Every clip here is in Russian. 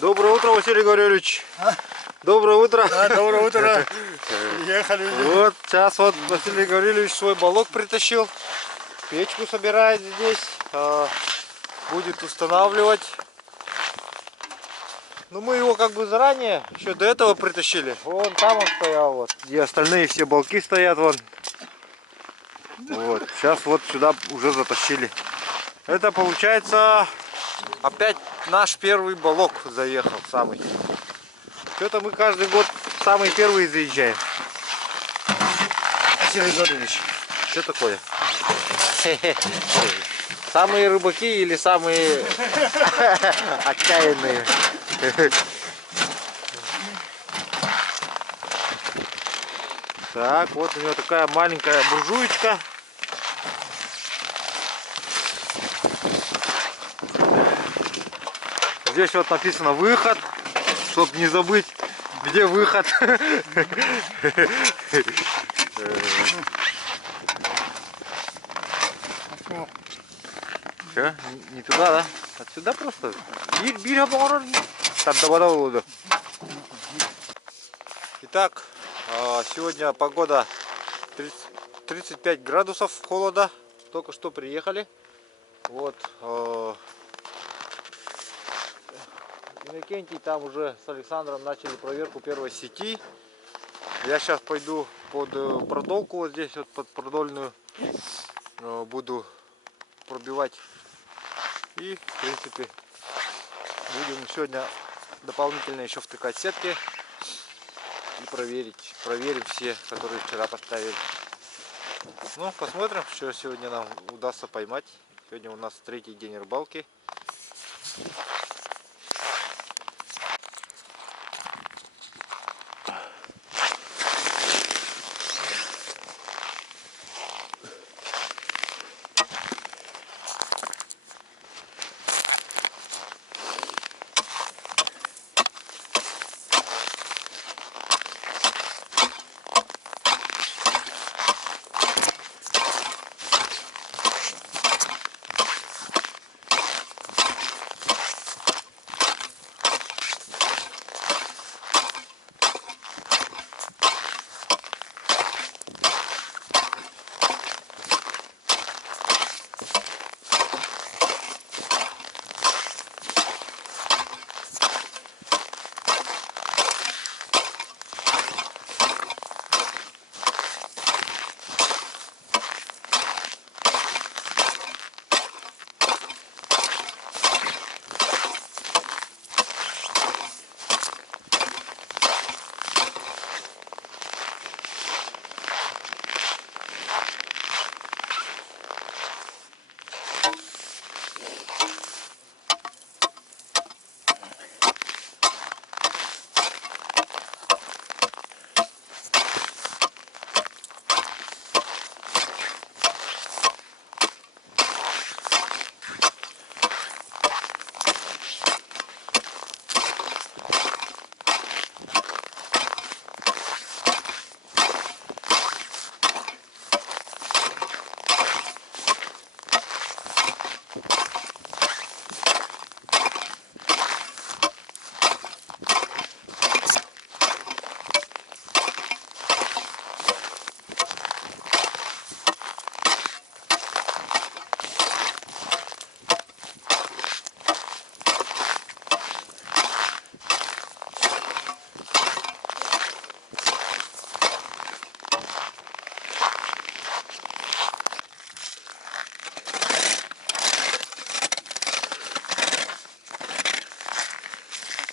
Доброе утро, Василий Гаврилович. Доброе утро. Доброе утро. Ехали. Вот, сейчас вот Василий Гаврилович свой балок притащил. Печку собирает здесь. Будет устанавливать. Ну, мы его как бы заранее, еще до этого притащили. Вон там он стоял, вот. Где остальные все балки стоят, вон. Вот, сейчас вот сюда уже затащили. Это получается опять наш первый балок заехал, самый. Что-то мы каждый год самые первые заезжаем. Василий Гаврилович, что такое? Самые рыбаки или самые отчаянные? Так, вот у него такая маленькая буржуечка. Здесь вот написано выход, чтобы не забыть, где выход. Что? Не туда, да? Отсюда просто. Итак, сегодня погода 35 градусов холода. Только что приехали. Вот. Иннокентий там уже с Александром начали проверку первой сети. Я сейчас пойду под продолку, вот здесь вот под продольную буду пробивать. И в принципе будем сегодня дополнительно еще втыкать сетки и проверим все, которые вчера поставили. Ну, посмотрим, что сегодня нам удастся поймать. Сегодня у нас третий день рыбалки.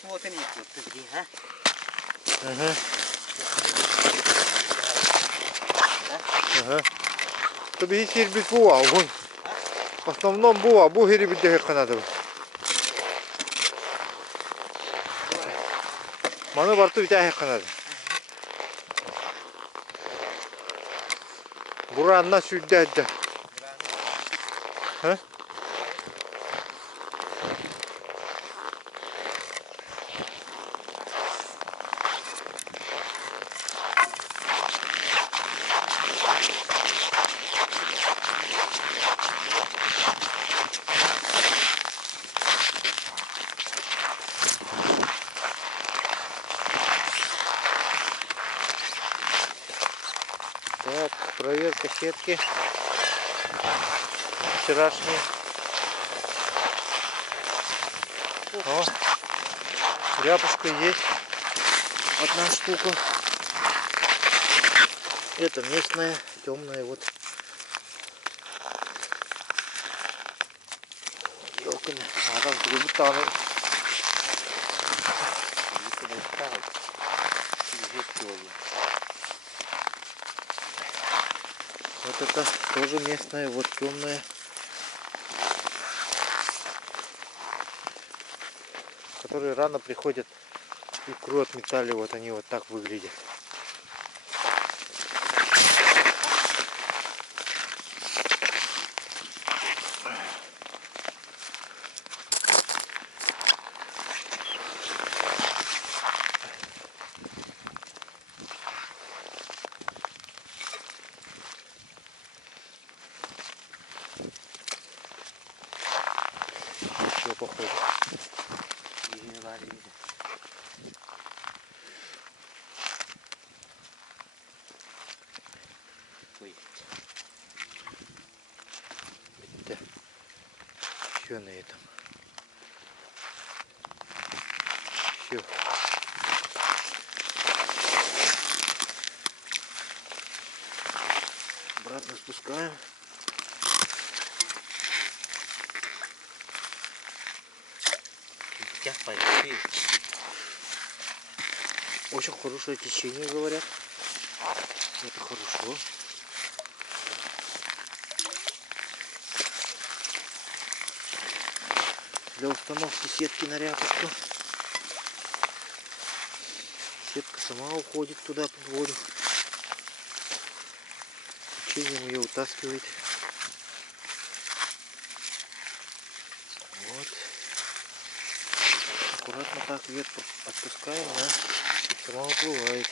Вот они тут где, а? Ага. Тобі гір бить була, вон. В основному була, або гірі бить дегеха надо. Ману барту бітягеха надо. Буранна sürdədə. Hə? сетки вчерашние. О, ряпушка есть. Одна штука. Это местная, темная вот. Ёлками. А там трибутаны. Вот это тоже местная, вот темная. Которые рано приходят, икру отметали, вот они вот так выглядят. Еще похоже. Это еще на этом. Все. Обратно спускаем. Очень хорошее течение, говорят. Это хорошо. Для установки сетки на ряпушку. Сетка сама уходит туда под воду. Течением ее утаскивает. Вот. Аккуратно так вверх отпускаем, да, и сама уплывает.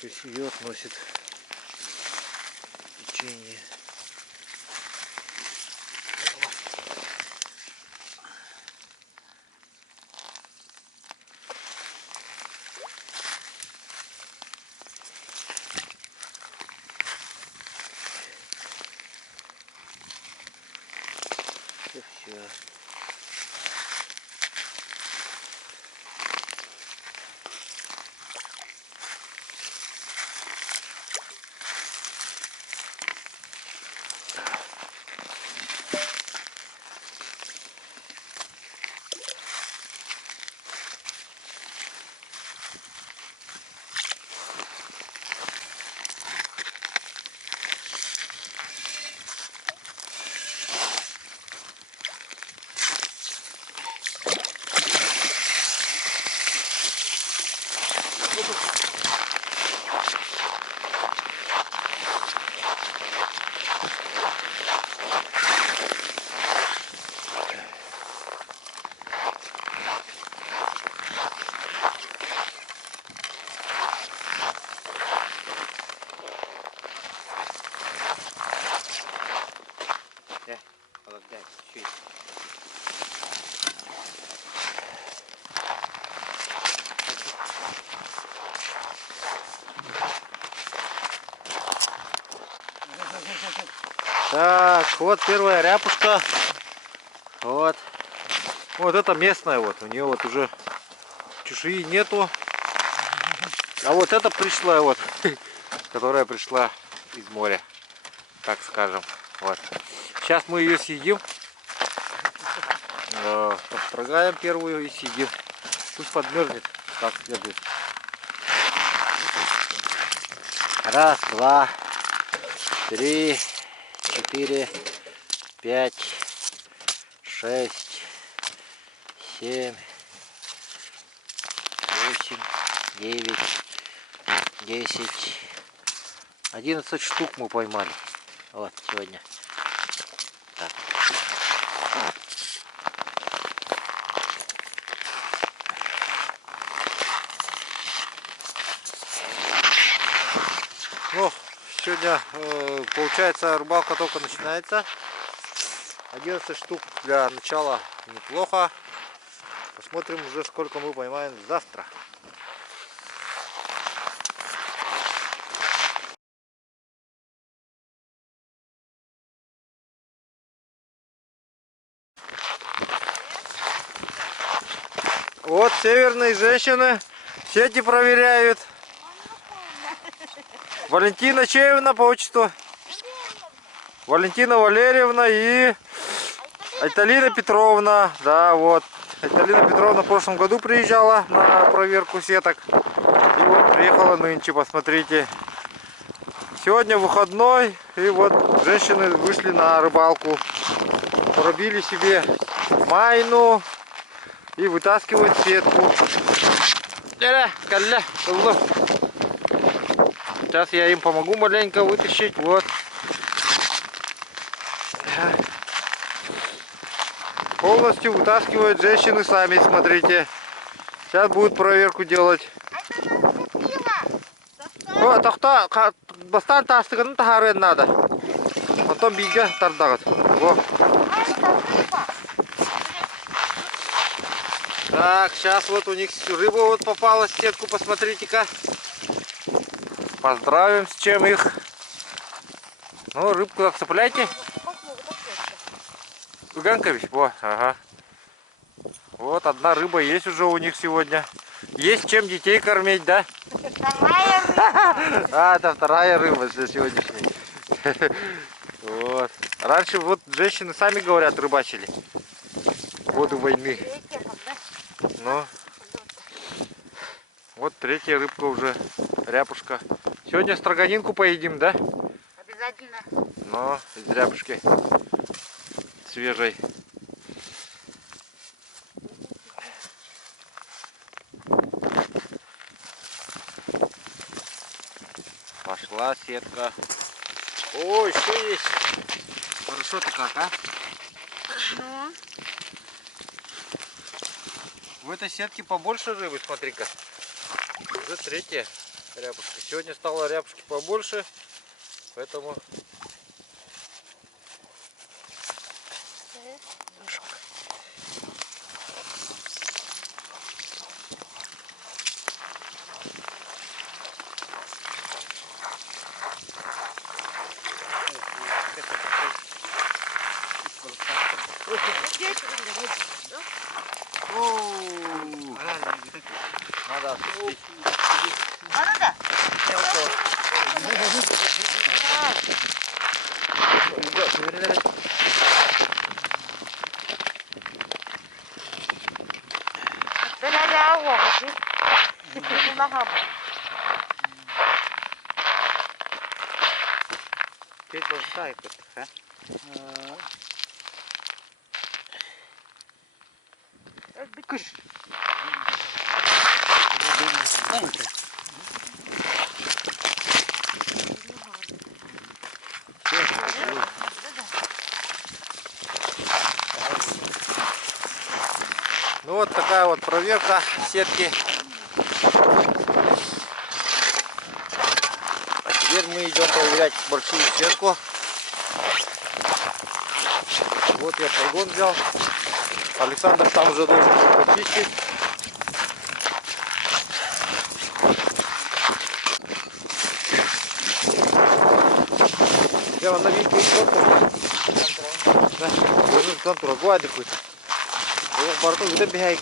То есть ее относит течение. Все. Так, вот первая ряпушка. Вот. Вот это местная, вот. У нее вот уже чешуи нету. А вот это пришла, вот, которая пришла из моря, так скажем. Вот. Сейчас мы ее съедим. Построгаем первую и съедим. Пусть подмерзнет как следует. Раз, два, три, 4, 5, 6, 7, 8, 9, 10, 11 штук мы поймали. Вот сегодня. Так. Ну, сегодня получается рыбалка только начинается. 11 штук для начала неплохо. Посмотрим уже, сколько мы поймаем завтра. Вот северные женщины сети проверяют. Валентина Чеевна по отчеству. Валентина Валерьевна и Айталина Петровна. Да, вот. Айталина Петровна в прошлом году приезжала на проверку сеток. И вот приехала нынче, посмотрите. Сегодня выходной. И вот женщины вышли на рыбалку. Пробили себе майну. И вытаскивают сетку. Сейчас я им помогу маленько вытащить. Вот. Полностью вытаскивают женщины сами, смотрите. Сейчас будут проверку делать. О, тахта, бастан тастыгын тахарен надо. Потом бига тардагат. Во. Так, сейчас вот у них рыба вот попалась в сетку, посмотрите-ка. Поздравим с чем их. Ну, рыбку так цепляйте. Ганкович, во, ага. Вот одна рыба есть уже у них сегодня. Есть чем детей кормить, да? А, это вторая рыба сегодняшняя. Вот. Раньше вот женщины сами говорят, рыбачили. В годы войны. Ну, вот третья рыбка уже, ряпушка. Сегодня строганинку поедим, да? Обязательно. Ну, из ряпушки свежей. Пошла сетка. Ой, что есть? Хорошо-то как, а? Ну, В этой сетке побольше рыбы, смотри-ка. Уже третья ряпушка. Сегодня стало ряпушки побольше, поэтому... Надо отпустить. а надо? Кыш. Ну вот такая вот проверка сетки. А теперь мы идем проверять большую сетку. Вот я прогон взял. Александр там уже должен был почистить. Я на вид да, должен контур гладить хоть. Я борту где бегает.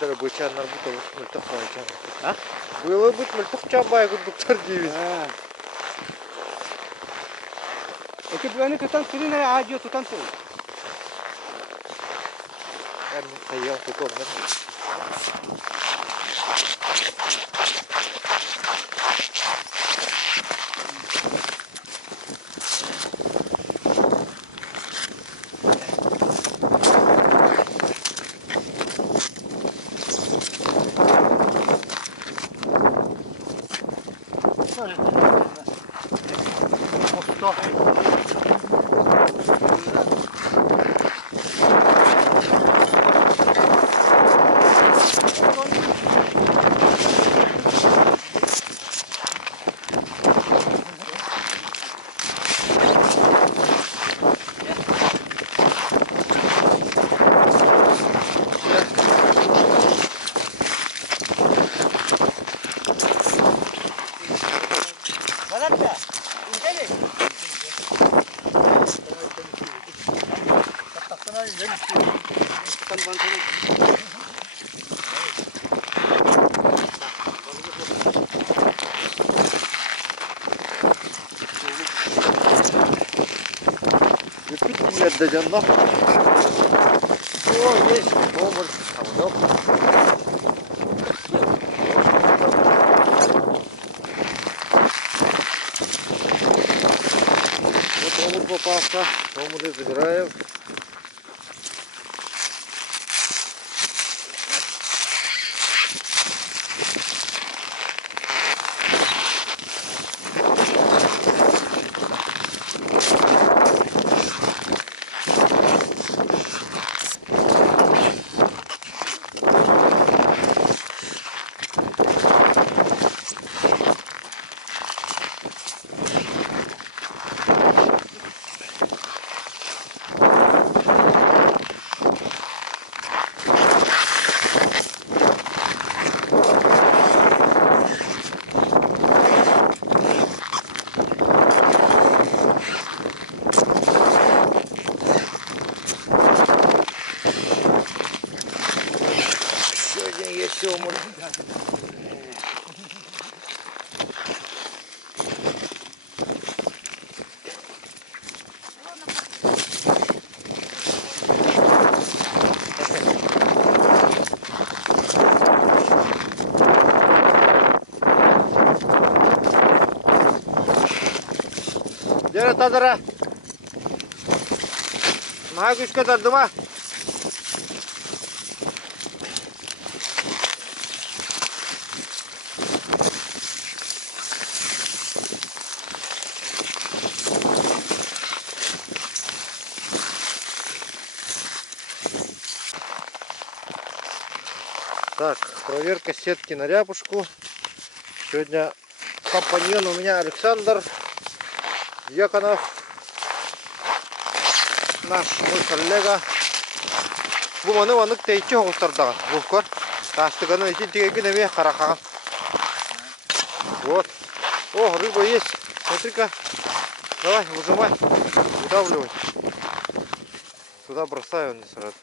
Когда бы чан нарбутал мультахай чан. А? Было бы мультах чабай, как доктор Дивис. Эти бланы катан сюда на радио тут танцуют. Я не стоял, тут он, да? Что? Pan. Нет, дадено. О, есть бомбар. Вот омут попался. Омуты забираем. Сегодня есть омут. Дера тазара. Мага күшке тарды ма? Так, проверка сетки на ряпушку. Сегодня компаньон у меня Александр Яконов, наш мой коллега. Буманы ванук тейчи хоустарда. Бухкор. Тастыгану эти тигеги харахан. Вот. О, рыба есть. Смотри-ка. Давай, выжимай. Выдавливай. Туда бросай он не сразу.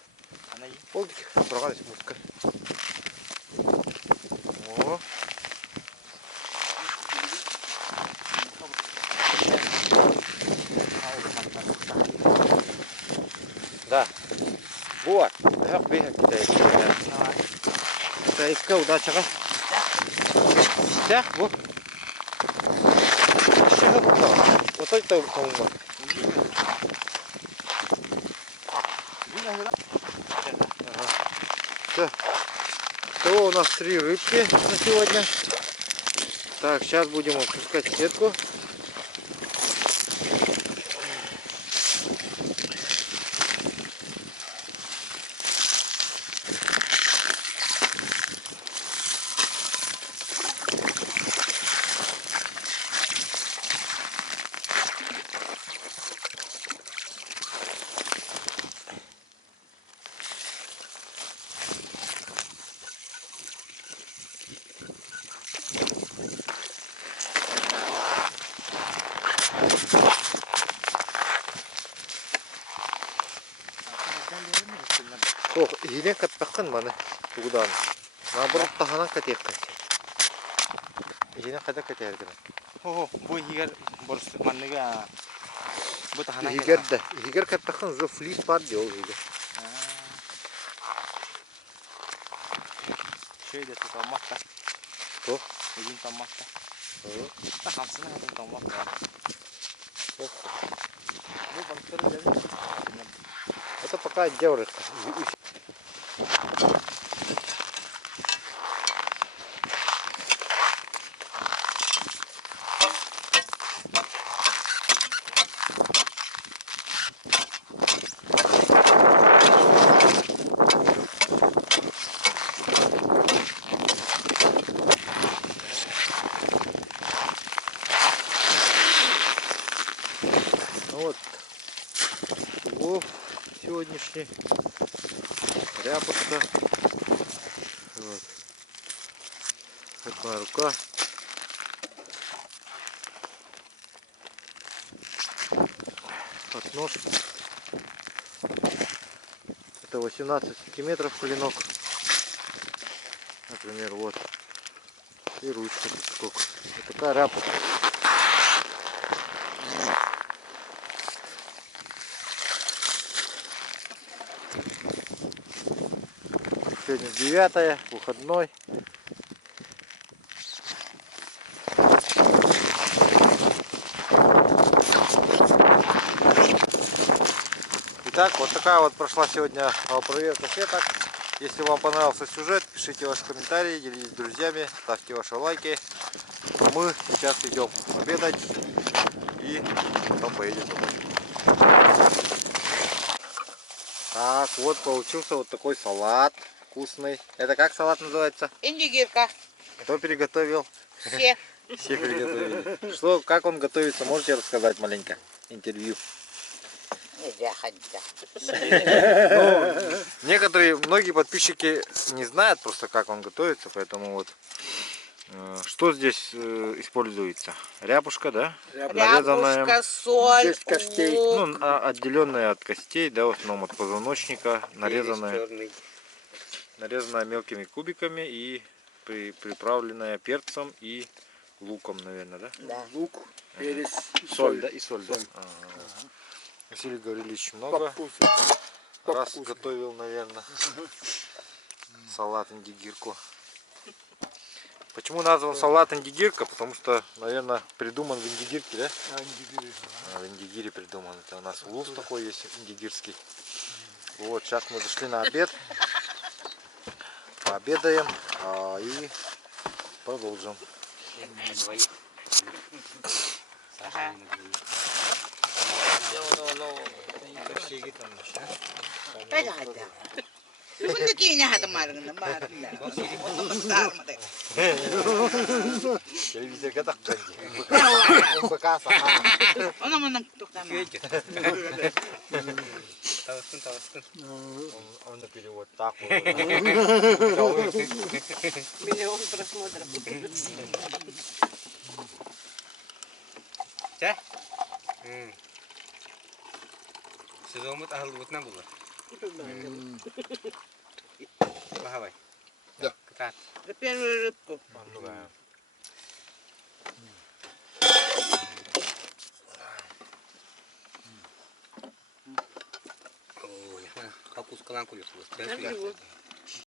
Полдики, брагались муска. О. Да. Вот. Да, бега китайская. Китайская удача. Да, вот. Сейчас вот. Вот это по-моему. Все. Всего у нас 3 рыбки на сегодня. Так, сейчас будем опускать сетку. Ох, ине каттаккан маны тугудан. Наоборот таханан катеккан. Ине када катердин. О, бу хигер борс манныга. Бу тахана. Игер каттаккан уже флис бар дел иде. Şöyle tutanmakta. Çok. Elin tutanmakta. Evet. Da hamsını hatun tutanmakta. Çok. Bu balıkları dedim. Это пока деврик. Вот улов сегодняшний, ряпушка, вот. Такая рука, от нож. Это где-то 18 сантиметров клинок. Например, вот. И ручка сколько. Вот такая ряпушка. Сегодня 9, выходной. Итак, вот такая вот прошла сегодня проверка сеток. Если вам понравился сюжет, пишите ваши комментарии, делитесь с друзьями, ставьте ваши лайки. Мы сейчас идем обедать и потом поедем домой. Так, вот получился вот такой салат вкусный. Это как салат называется? Индигирка. Кто приготовил? Все. Все приготовили. Что, как он готовится, можете рассказать маленько? Интервью. Нельзя ходить. Некоторые, многие подписчики не знают просто, как он готовится, поэтому вот. Что здесь используется? Ряпушка, да? Ряпушка, соль, без костей. лук. Ну, отделенная от костей, да, в основном от позвоночника, нарезанная мелкими кубиками и приправленная перцем и луком, наверное, да? Да. Лук, перец, Соль, да, и соль, да? Соль. Ага. Василий Гаврилович По много вкусу. раз вкусу. готовил, наверное, салат индигирку. Почему назван салат индигирка? Потому что, наверное, придуман в Индигирке, да? В Индигире придуман. Это у нас улус такой есть индигирский. Вот, сейчас мы зашли на обед. Пообедаем и продолжим. Ага. Bundaki niya hata marang na marang na. Masar mo tayo. Телевизор так тренди. Ano mo nang tutok naman? Он на перевод так. Миллион просмотров. Cah? Sezomut ahal butna bulla. Bahawai. Да. Ketat. The первый рыбку. Oh, ya. Kapus kelang kulit.